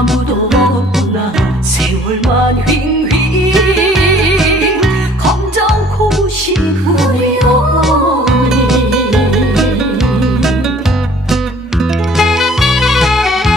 아무도없구나세월만